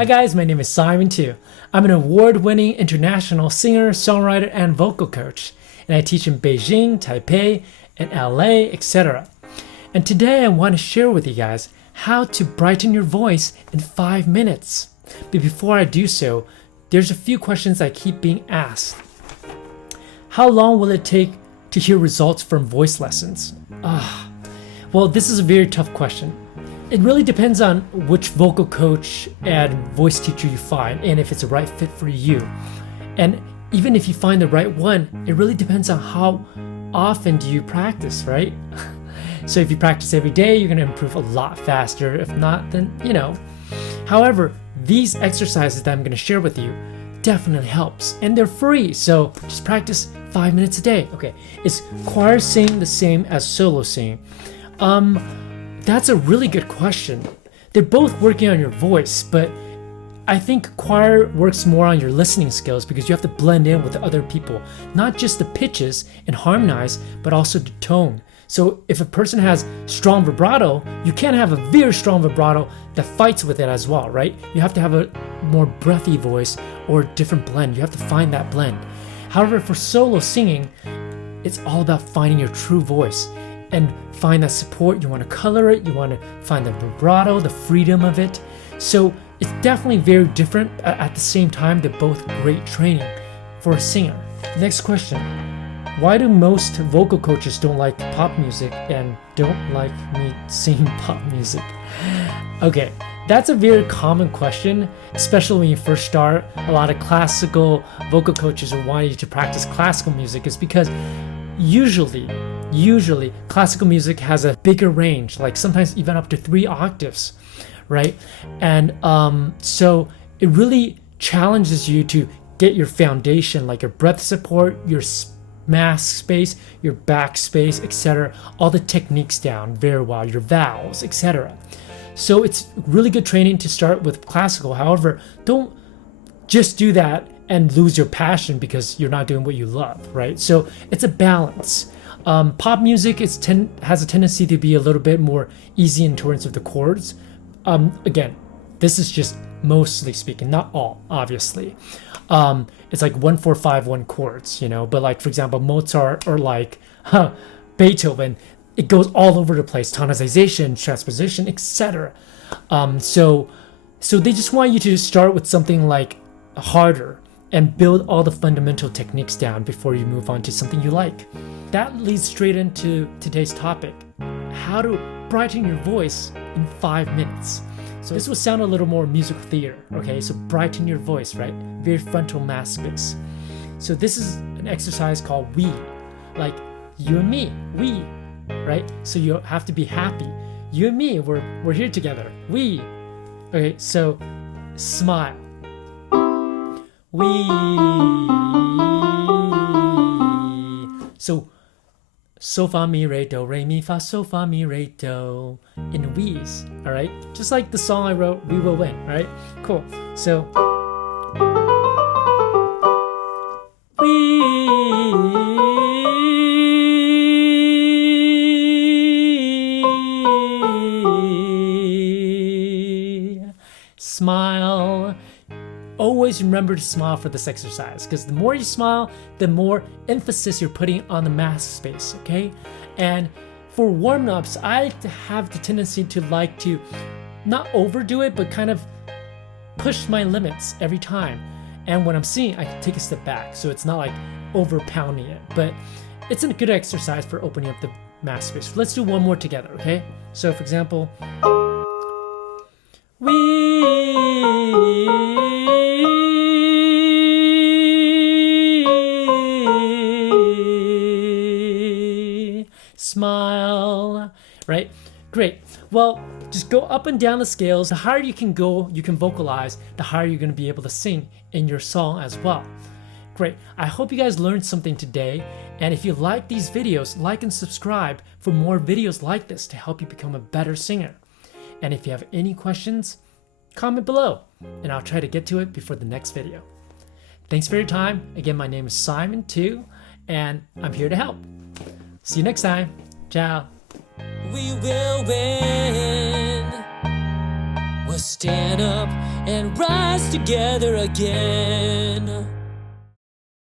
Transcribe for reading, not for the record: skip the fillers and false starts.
Hi guys, my name is simontwu. I'm an award-winning international singer, songwriter, and vocal coach, and I teach in Beijing, Taipei, and LA, etc. And today I want to share with you guys how to brighten your voice in 5 minutes. But before I do so, there's a few questions I keep being asked. How long will it take to hear results from voice lessons? Well, this is a very tough question. It really depends on which vocal coach and voice teacher you find and if it's a right fit for you. And even if you find the right one, it really depends on how often do you practice, right? So if you practice every day, you're gonna improve a lot faster. If not, then However, these exercises that I'm gonna share with you definitely helps, and they're free, so just practice 5 minutes a day. Okay, is choir singing the same as solo singing? That's a really good question. They're both working on your voice, but I think choir works more on your listening skills because you have to blend in with the other people, not just the pitches and harmonize, but also the tone. So if a person has strong vibrato, you can't have a very strong vibrato that fights with it as well, right? You have to have a more breathy voice or a different blend. You have to find that blend. However, for solo singing, it's all about finding your true voice and find that support. You want to color it, you want to find the vibrato, the freedom of it. So it's definitely very different. At the same time, they're both great training for a singer. Next question. Why do most vocal coaches don't like pop music and don't like me singing pop music? Okay, that's a very common question, especially when you first start. A lot of classical vocal coaches will want you to practice classical music is because usually classical music has a bigger range, like sometimes even up to 3 octaves, right? And so it really challenges you to get your foundation, like your breath support, your mask space, your back space, etc., all the techniques down very well, your vowels, etc. So it's really good training to start with classical. However, don't just do that and lose your passion because you're not doing what you love, right? So it's a balance. Pop music has a tendency to be a little bit more easy in terms of the chords. Again, this is just mostly speaking, not all, obviously. It's like 1-4-5-1 chords, but like, for example, Mozart or like Beethoven, it goes all over the place, tonalization, transposition, etc. So they just want you to start with something like harder and build all the fundamental techniques down before you move on to something you like. That leads straight into today's topic, how to brighten your voice in 5 minutes. So this will sound a little more musical theater, okay? So brighten your voice, right? Very frontal mask space. So this is an exercise called we, like you and me, we, right? So you have to be happy. You and me, we're here together, we. Okay, so smile. We. So fa mi re do re mi fa so fa mi re do in we's, all right? Just like the song I wrote, We Will Win, all right? Cool. So we smile. Always remember to smile for this exercise because the more you smile, the more emphasis you're putting on the mask space, okay? And for warm-ups, I have the tendency to like to not overdo it, but kind of push my limits every time. And when I'm singing, I can take a step back, so it's not like over-pounding it. But it's a good exercise for opening up the mask space. Let's do one more together, okay? So for example, we smile, right? Great. Well, just go up and down the scales. The higher you can go, you can vocalize, the higher you're going to be able to sing in your song as well. Great. I hope you guys learned something today. And if you like these videos, like and subscribe for more videos like this to help you become a better singer. And if you have any questions, comment below and I'll try to get to it before the next video. Thanks for your time. Again, my name is simontwu and I'm here to help. See you next time. Ciao. We will win. We're stand up and rise together again.